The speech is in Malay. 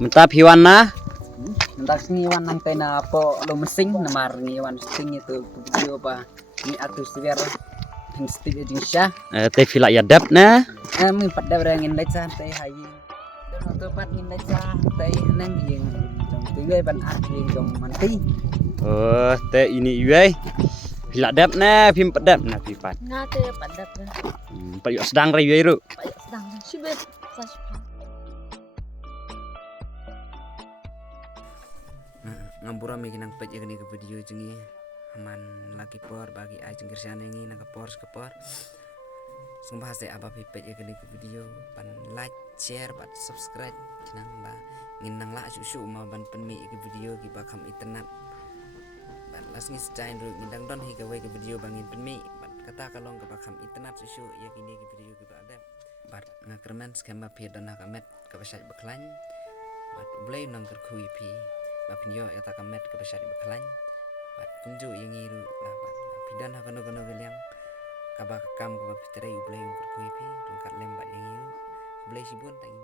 Mentap hiwan na. Mentak ngiwan nang kay na po lo mesing namar ngiwan sting itu video pa ni atu siwer instig edin sya Te filak yadap na. mi pada berangin lai sa tay hayi dan to pat ngin lai sa tay nang yeng jong tiwe ban ak yeng jong manti Oh, te ini iwe. Filak dap na, pim pedap na pipat. Ngate padat na. Payuk sedang ra iwe ru. Payak sedang sibet sa sipa. ngambura mi kinang pet ya ke video jengi aman lagi por bagi ai jengkir sana ngi nang kepor sumpah se apa pipet ya ke video pan like share ban subscribe jenang ba ngin nang la susu ma ban penmi ke video ki bakam internet ban las ngi secain ru ngindang don hi ke video bangin penmi ban kata kalau ke bakam internet susu ya kini ke video ki ada bat ngakerman skema pi dan hakamet ke besai beklan bat ulai nang kerkui pi pinjo kata kamet ke besar bekalan bat punju yang iru lah bat pidan hakono kono geliang kabak kam ke pitrai ublai kurkuipi rongkat lembat yang iru ublai sibun tangi